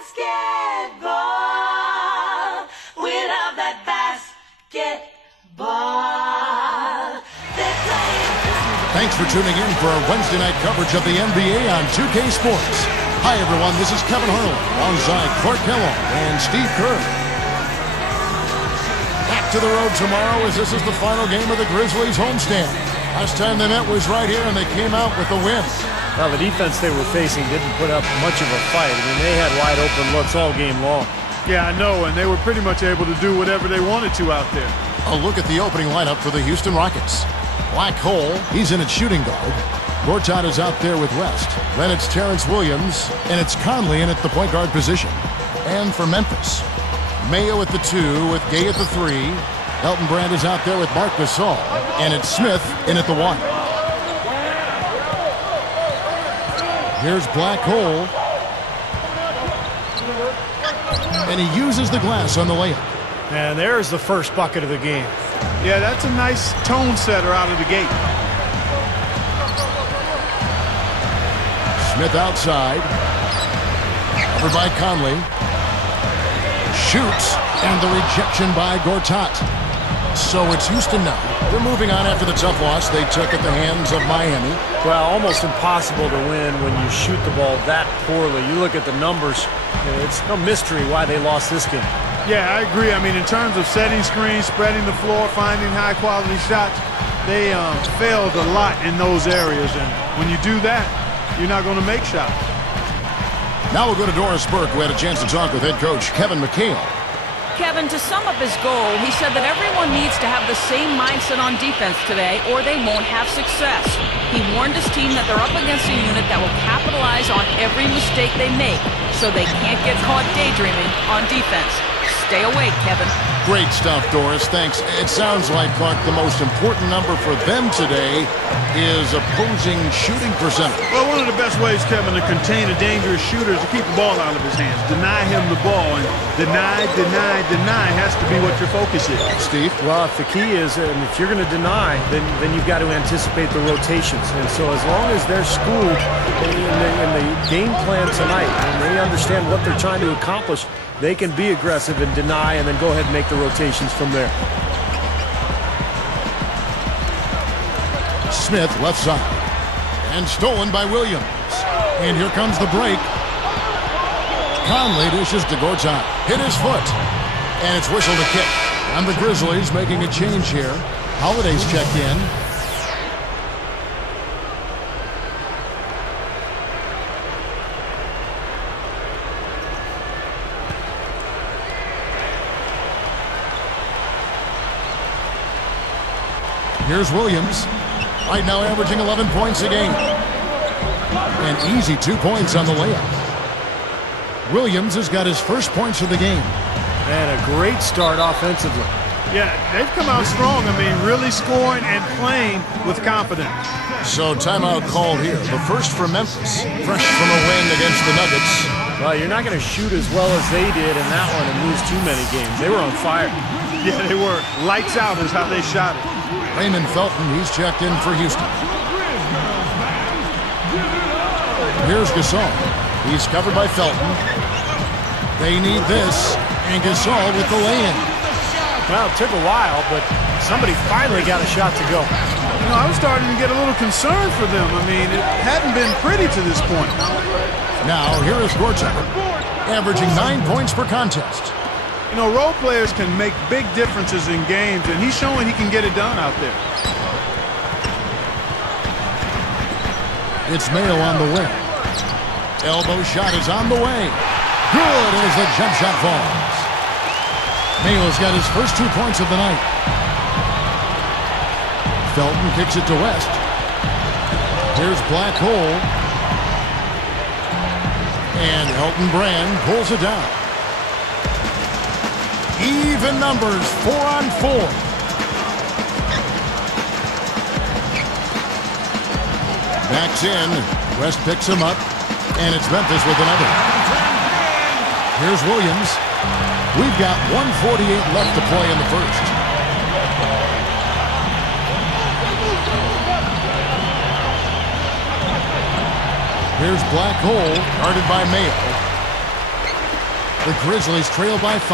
basketball. We love that basketball. They're playing. Thanks for tuning in for our Wednesday night coverage of the NBA on 2K Sports. Hi, everyone. This is Kevin Harlan alongside Clark Kellogg and Steve Kerr. Back to the road tomorrow as this is the final game of the Grizzlies homestand. Last time they met was right here, and they came out with a win. Well, the defense they were facing didn't put up much of a fight. I mean, they had wide-open looks all game long. Yeah, I know, and they were pretty much able to do whatever they wanted to out there. A look at the opening lineup for the Houston Rockets. Black Hole, he's in at shooting guard. Gortat is out there with West. Then it's Terrence Williams, and it's Conley in at the point guard position. And for Memphis, Mayo at the 2 with Gay at the 3. Elton Brand is out there with Marc Gasol, and it's Smith in at the 1. Here's Black Hole, and he uses the glass on the layup. And there's the first bucket of the game. Yeah, that's a nice tone setter out of the gate. Smith outside, covered by Conley. Shoots, and the rejection by Gortat. So it's Houston now. They're moving on after the tough loss they took at the hands of Miami. Well, almost impossible to win when you shoot the ball that poorly. You look at the numbers, it's no mystery why they lost this game. Yeah, I agree. I mean, in terms of setting screens, spreading the floor, finding high-quality shots, they failed a lot in those areas. And when you do that, you're not going to make shots. Now we'll go to Doris Burke, who had a chance to talk with head coach Kevin McHale. Kevin, to sum up his goal, he said that everyone needs to have the same mindset on defense today or they won't have success. He warned his team that they're up against a unit that will capitalize on every mistake they make so they can't get caught daydreaming on defense. Stay awake, Kevin. Great stuff, Doris. Thanks. It sounds like, Clark, the most important number for them today is opposing shooting percentage. Well, one of the best ways, Kevin, to contain a dangerous shooter is to keep the ball out of his hands. Deny him the ball, and deny has to be what your focus is. Steve? Well, if the key is, if you're going to deny, then you've got to anticipate the rotations. And so as long as they're schooled in the game plan tonight, and they understand what they're trying to accomplish, they can be aggressive and deny and then go ahead and make the rotations from there. Smith left side. And stolen by Williams. And here comes the break. Conley dishes to Gortat. Hit his foot. And it's whistled a kick. And the Grizzlies making a change here. Holiday's checked in. Here's Williams, right now averaging 11 points a game. And easy 2 points on the layup. Williams has got his first points of the game. And a great start offensively. Yeah, they've come out strong. I mean, really scoring and playing with confidence. So timeout called here. The first for Memphis, fresh from a win against the Nuggets. Well, you're not going to shoot as well as they did in that one and lose too many games. They were on fire. Yeah, they were. Lights out is how they shot it. Raymond Felton, he's checked in for Houston. Here's Gasol. He's covered by Felton. They need this, and Gasol with the lay-in. Well, it took a while, but somebody finally got a shot to go. You know, I was starting to get a little concerned for them. I mean, it hadn't been pretty to this point. Now, here is Gortat, averaging 9 points per contest. You know, role players can make big differences in games, and he's showing he can get it done out there. It's Mayo on the wing. Elbow shot is on the way. Good as the jump shot falls. Mayo's got his first 2 points of the night. Felton kicks it to West. Here's Black Hole. And Elton Brand pulls it down. Even numbers, 4-on-4. Backs in. West picks him up. And it's Memphis with another. Here's Williams. We've got 1:48 left to play in the first. Here's Black Hole, guarded by Mayo. The Grizzlies trail by 5.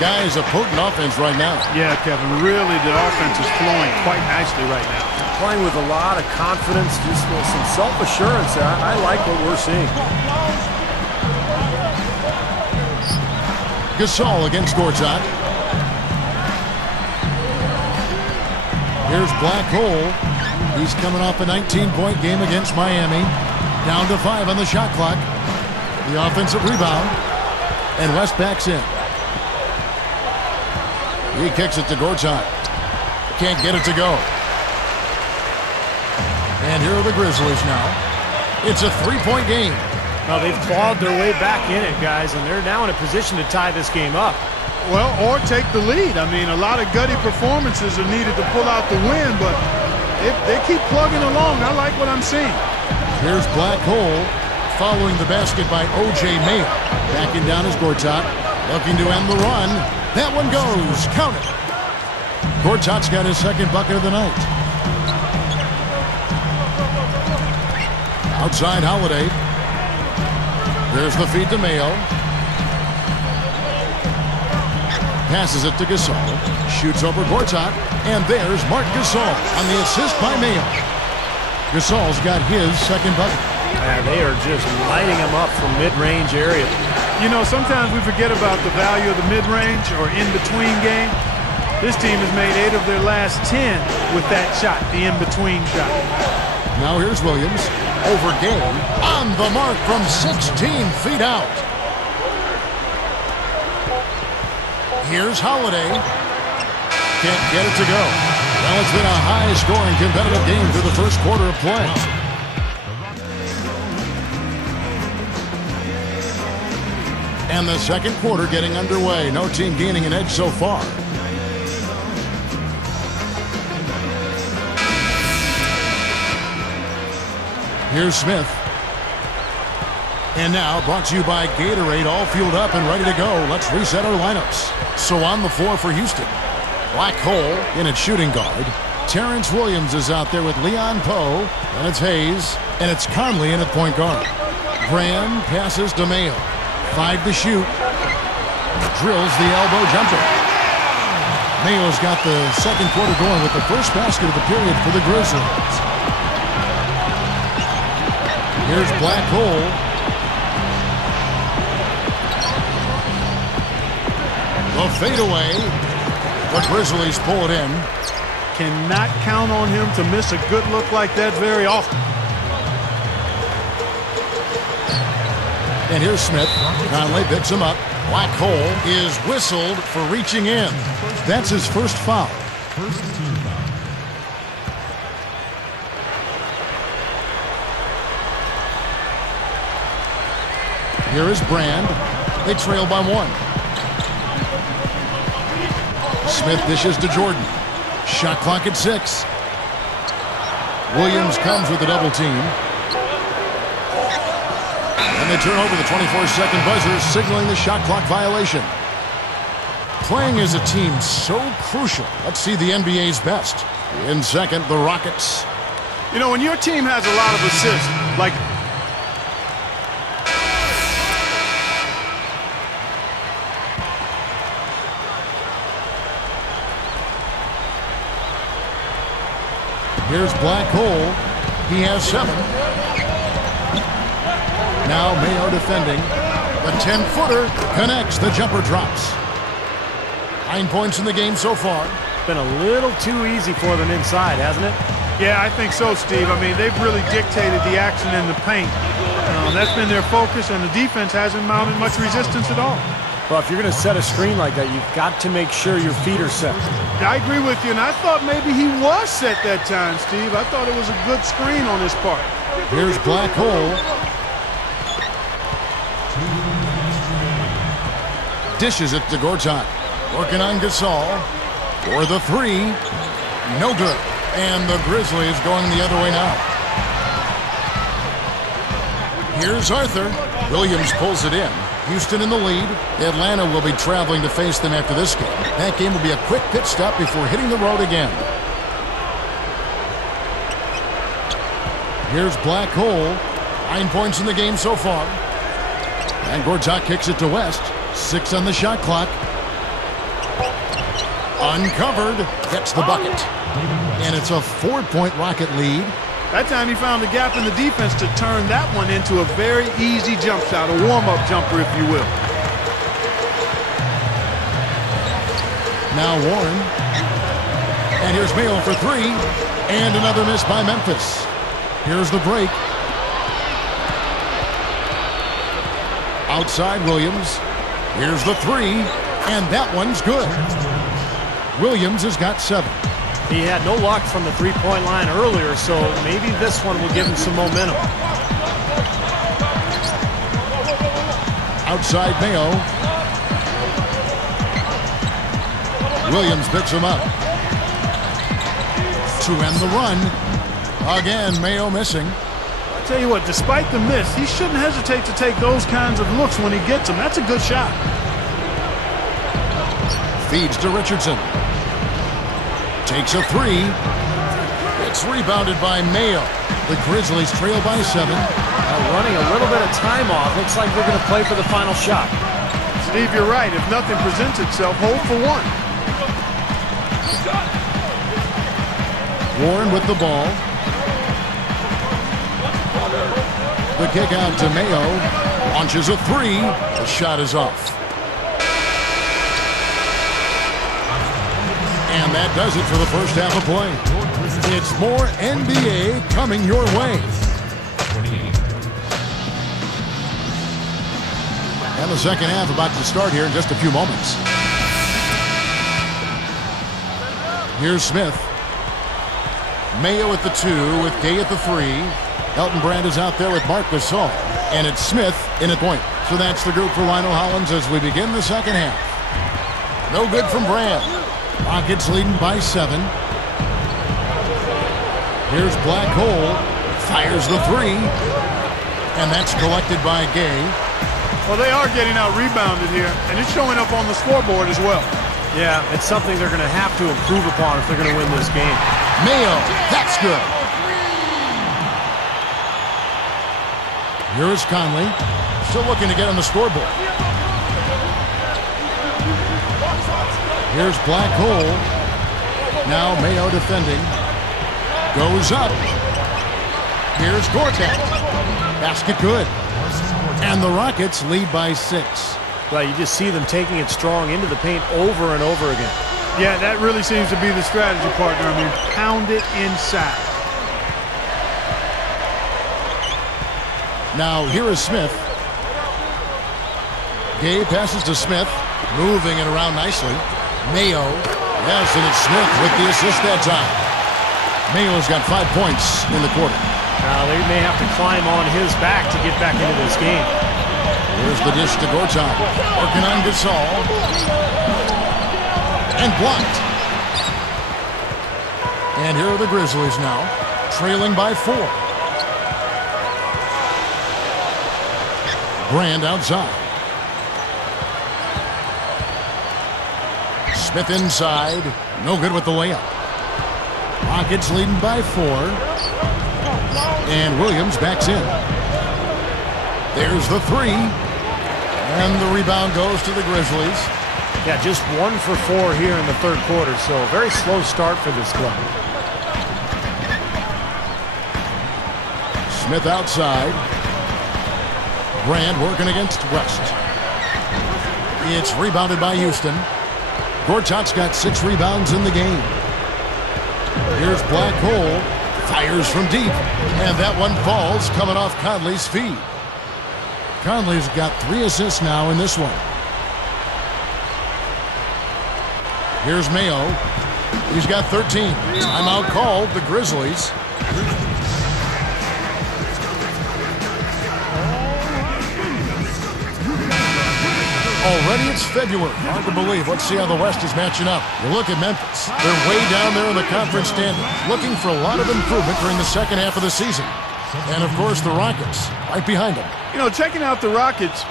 Guys, a potent offense right now. Yeah, Kevin, really the offense is flowing quite nicely right now. Playing with a lot of confidence, just some self-assurance. I like what we're seeing. Gasol against Gortat. Here's Black Hole. He's coming off a 19-point game against Miami. Down to 5 on the shot clock. The offensive rebound. And West backs in. He kicks it to Gortat. Can't get it to go. And here are the Grizzlies now. It's a 3-point game. Now they've clawed their way back in it, guys, and they're now in a position to tie this game up. Well, or take the lead. I mean, a lot of gutty performances are needed to pull out the win, but they keep plugging along. I like what I'm seeing. Here's Black Hole following the basket by O.J. Mayo. Backing down is Gortat, looking to end the run. That one goes. Count it. Gortat's got his second bucket of the night. Outside Holiday. There's the feed to Mayo. Passes it to Gasol. Shoots over Gortat. And there's Marc Gasol on the assist by Mayo. Gasol's got his second bucket. They are just lighting him up from mid-range area. You know, sometimes we forget about the value of the mid-range or in-between game. This team has made 8 of their last 10 with that shot, the in-between shot. Now here's Williams. Over Gay. On the mark from 16 feet out. Here's Holiday. Can't get it to go. Well, it's been a high-scoring competitive game through the first quarter of play. And the second quarter getting underway. No team gaining an edge so far. Here's Smith. And now brought to you by Gatorade, all fueled up and ready to go. Let's reset our lineups. So on the floor for Houston. Black Hole in at shooting guard. Terrence Williams is out there with Leon Poe. And it's Hayes. And it's Conley in at point guard. Graham passes to Mayo. 5 to shoot. Drills the elbow jumper. Mayo's got the second quarter going with the first basket of the period for the Grizzlies. Here's Black Hole. The fadeaway. The Grizzlies pull it in. Cannot count on him to miss a good look like that very often. And here's Smith. Conley picks him up. Black Hole is whistled for reaching in. That's his first foul. First team foul. Here is Brand. They trail by 1. Smith dishes to Jordan. Shot clock at 6. Williams comes with the double team. And they turn over the 24-second buzzer, signaling the shot clock violation. Playing as a team so crucial. Let's see the NBA's best. In second, the Rockets. You know, when your team has a lot of assists, like here's Black Hole. He has 7. Now Mayo defending. The 10-footer connects. The jumper drops. 9 points in the game so far. Been a little too easy for them inside, hasn't it? Yeah, I think so, Steve. I mean, they've really dictated the action in the paint. That's been their focus, and the defense hasn't mounted much resistance at all. Well, if you're going to set a screen like that, you've got to make sure your feet are set. I agree with you, and I thought maybe he was set that time, Steve. I thought it was a good screen on his part. Here's Black Hole. Dishes it to Gortat. Working on Gasol. For the 3. No good. And the Grizzlies going the other way now. Here's Arthur. Williams pulls it in. Houston in the lead. Atlanta will be traveling to face them after this game. That game will be a quick pit stop before hitting the road again. Here's Black Hole. 9 points in the game so far. And Gortat kicks it to West. 6 on the shot clock. Uncovered. Gets the bucket. And it's a 4-point Rocket lead. That time he found a gap in the defense to turn that one into a very easy jump shot, a warm-up jumper, if you will. Now Warren. And here's Mayo for 3. And another miss by Memphis. Here's the break. Outside Williams. Here's the 3. And that one's good. Williams has got 7. He had no luck from the three-point line earlier, so maybe this one will give him some momentum. Outside Mayo. Williams picks him up. To end the run. Again, Mayo missing. I'll tell you what, despite the miss, he shouldn't hesitate to take those kinds of looks when he gets them. That's a good shot. Feeds to Richardson. Takes a 3. It's rebounded by Mayo. The Grizzlies trail by 7. Running a little bit of time off. Looks like they're going to play for the final shot. Steve, you're right. If nothing presents itself, hold for one. Warren with the ball. The kick out to Mayo. Launches a 3. The shot is off. And that does it for the first half of play. It's more NBA coming your way. And the second half about to start here in just a few moments. Here's Smith. Mayo at the 2 with Gay at the 3. Elton Brand is out there with Marc Gasol. And it's Smith in at point. So that's the group for Lionel Hollins as we begin the second half. No good from Brand. Rockets leading by 7. Here's Black Hole. Fires the 3. And that's collected by Gay. Well, they are getting out rebounded here, and it's showing up on the scoreboard as well. Yeah, it's something they're going to have to improve upon if they're going to win this game. Mayo, that's good. Here is Conley. Still looking to get on the scoreboard. Here's Black Hole. Now Mayo defending. Goes up. Here's Gortat. Basket good. And the Rockets lead by 6. Well, you just see them taking it strong into the paint over and over again. Yeah, that really seems to be the strategy, partner. I mean, pound it inside. Now here is Smith. Gay passes to Smith. Moving it around nicely. Mayo. Yes, and it's Smith with the assist that time. Mayo's got 5 points in the quarter. Now they may have to climb on his back to get back into this game. Here's the dish to Gortat. Working on Gasol. And blocked. And here are the Grizzlies now, trailing by 4. Brand outside. Smith inside. No good with the layup. Rockets leading by 4. And Williams backs in. There's the 3. And the rebound goes to the Grizzlies. Yeah, just 1 for 4 here in the third quarter, so a very slow start for this club. Smith outside. Brand working against West. It's rebounded by Houston. Gortat's got 6 rebounds in the game. Here's Black Hole. Fires from deep. And that one falls coming off Conley's feet. Conley's got 3 assists now in this one. Here's Mayo. He's got 13. Timeout called, the Grizzlies. Already it's February. Hard to believe. Let's see how the West is matching up. You look at Memphis. They're way down there in the conference standings, looking for a lot of improvement during the second half of the season. And, of course, the Rockets right behind them. You know, checking out the Rockets,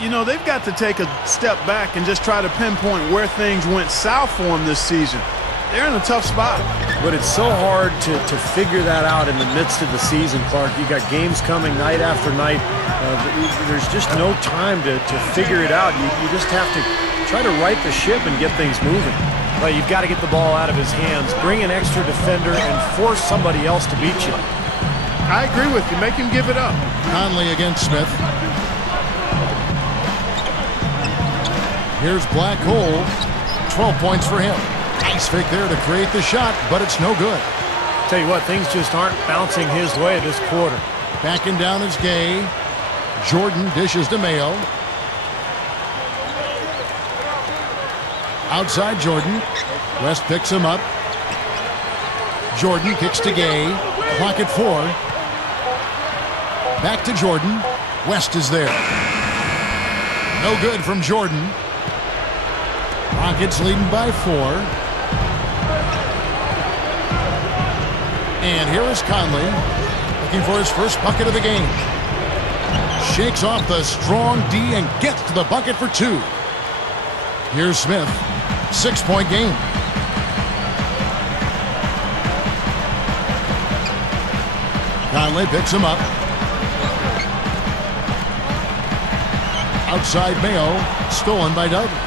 you know, they've got to take a step back and just try to pinpoint where things went south for them this season. They're in a tough spot. But it's so hard to figure that out in the midst of the season, Clark. You got games coming night after night. There's just no time to figure it out. You just have to try to right the ship and get things moving. But you've got to get the ball out of his hands, bring an extra defender, and force somebody else to beat you. I agree with you. Make him give it up. Conley against Smith. Here's Black Hole. 12 points for him. Nice fake there to create the shot, but it's no good. Tell you what, things just aren't bouncing his way this quarter. Backing down is Gay. Jordan dishes to Mayo. Outside Jordan. West picks him up. Jordan kicks to Gay. Clock at 4. Back to Jordan. West is there. No good from Jordan. Rockets leading by 4. And here is Conley looking for his first bucket of the game. Shakes off the strong D and gets to the bucket for 2. Here's Smith. 6-point game. Conley picks him up. Outside Mayo. Stolen by Dudley.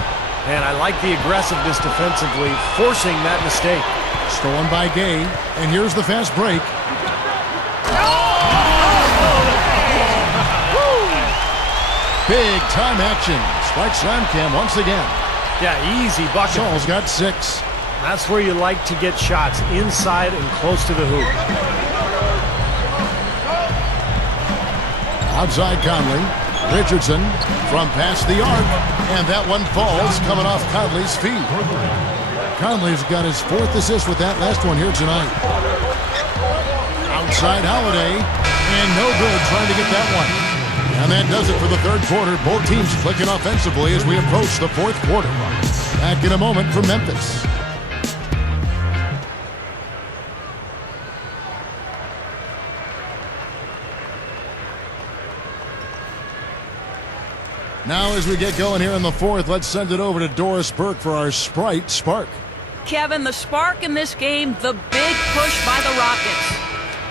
And I like the aggressiveness defensively, forcing that mistake. Stolen by Gay. And here's the fast break. Big time action. Spike slam cam once again. Yeah, easy bucket. Shaw's got 6. That's where you like to get shots, inside and close to the hoop. Outside Conley. Richardson from past the arc. And that one falls coming off Conley's feet. Conley's got his 4th assist with that last one here tonight. Outside Holiday. And no good trying to get that one. And that does it for the 3rd quarter. Both teams clicking offensively as we approach the 4th quarter. Back in a moment from Memphis. Now as we get going here in the 4th, let's send it over to Doris Burke for our Sprite Spark. Kevin, the spark in this game, the big push by the Rockets.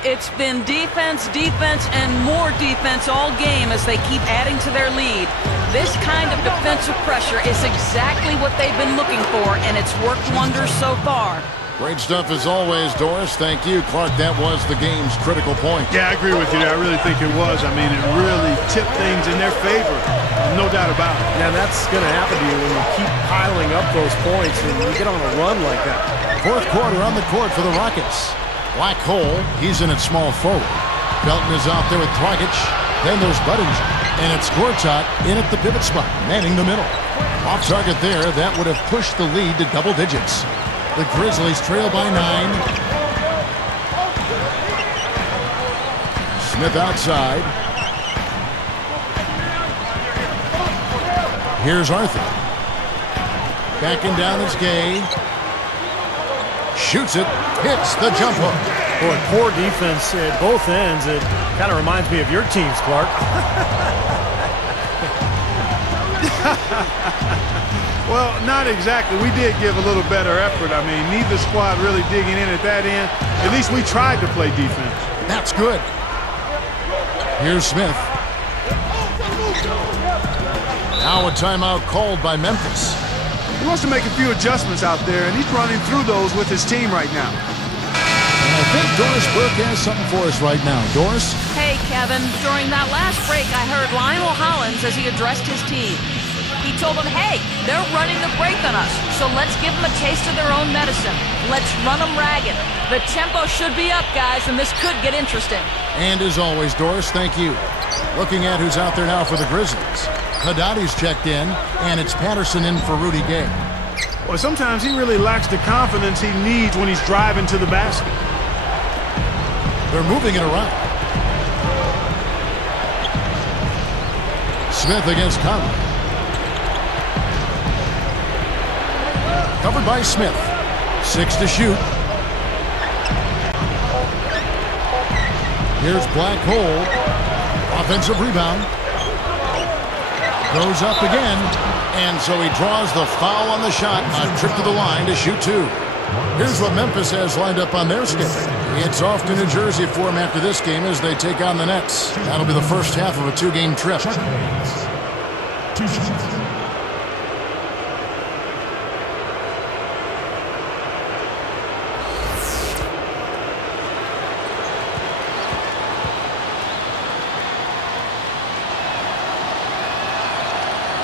It's been defense, defense, and more defense all game as they keep adding to their lead. This kind of defensive pressure is exactly what they've been looking for, and it's worked wonders so far. Great stuff as always, Doris. Thank you. Clark, that was the game's critical point. Yeah, I agree with you there. I really think it was. I mean, it really tipped things in their favor. No doubt about it. Yeah, that's going to happen to you when you keep piling up those points and you get on a run like that. 4th quarter on the court for the Rockets. Black Hole, he's in at small forward. Felton is out there with Dragic. Then there's Budinger. And it's Gortat in at the pivot spot, manning the middle. Off target there, that would have pushed the lead to double digits. The Grizzlies trail by 9. Smith outside. Here's Arthur. Backing down is Gay. Shoots it. Hits the jump hook. Boy, poor defense at both ends. It kind of reminds me of your teams, Clark. Well, not exactly. We did give a little better effort. I mean, neither squad really digging in at that end. At least we tried to play defense. That's good. Here's Smith. Now a timeout called by Memphis. He wants to make a few adjustments out there, and he's running through those with his team right now. And I think Doris Burke has something for us right now. Doris? Hey, Kevin, during that last break, I heard Lionel Hollins as he addressed his team. He told them, hey, they're running the break on us, so let's give them a taste of their own medicine. Let's run them ragged. The tempo should be up, guys, and this could get interesting. And as always, Doris, thank you. Looking at who's out there now for the Grizzlies. Haddadi's checked in, and it's Patterson in for Rudy Gay. Well, sometimes he really lacks the confidence he needs when he's driving to the basket. They're moving it around. Smith against Conley. Covered by Smith. 6 to shoot. Here's Black Hole. Offensive rebound. Goes up again. And so he draws the foul on the shot. A trip to the line to shoot 2. Here's what Memphis has lined up on their schedule. It's off to New Jersey for them after this game as they take on the Nets. That'll be the first half of a 2-game trip.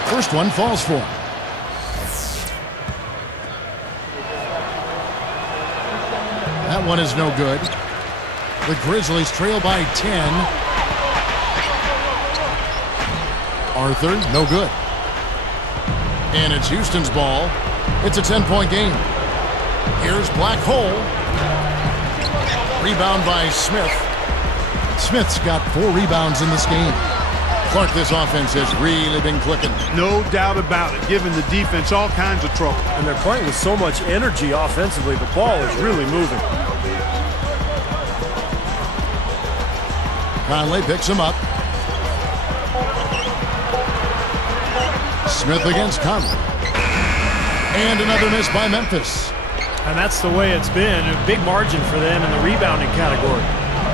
First one falls for him. That one is no good. The Grizzlies trail by 10. Arthur, no good. And it's Houston's ball. It's a 10-point game. Here's Black Hole. Rebound by Smith. Smith's got 4 rebounds in this game. Clark, this offense has really been clicking. No doubt about it, giving the defense all kinds of trouble. And they're playing with so much energy offensively. The ball is really moving. Conley picks him up. Smith against Conley. And another miss by Memphis. And that's the way it's been. A big margin for them in the rebounding category.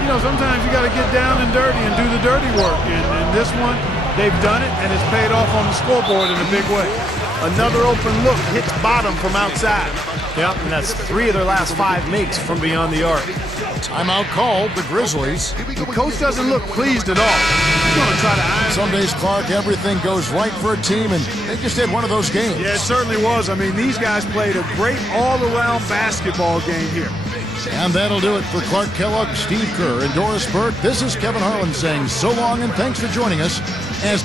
You know, sometimes you got to get down and dirty and do the dirty work. And this one, they've done it, and it's paid off on the scoreboard in a big way. Another open look hits bottom from outside. Yep, and that's 3 of their last 5 makes from beyond the arc. Timeout called, the Grizzlies. The coach doesn't look pleased at all. He's going to try to iron. Some days, Clark, everything goes right for a team, and they just had one of those games. Yeah, it certainly was. I mean, these guys played a great all-around basketball game here. And that'll do it for Clark Kellogg, Steve Kerr, and Doris Burke. This is Kevin Harlan saying so long and thanks for joining us as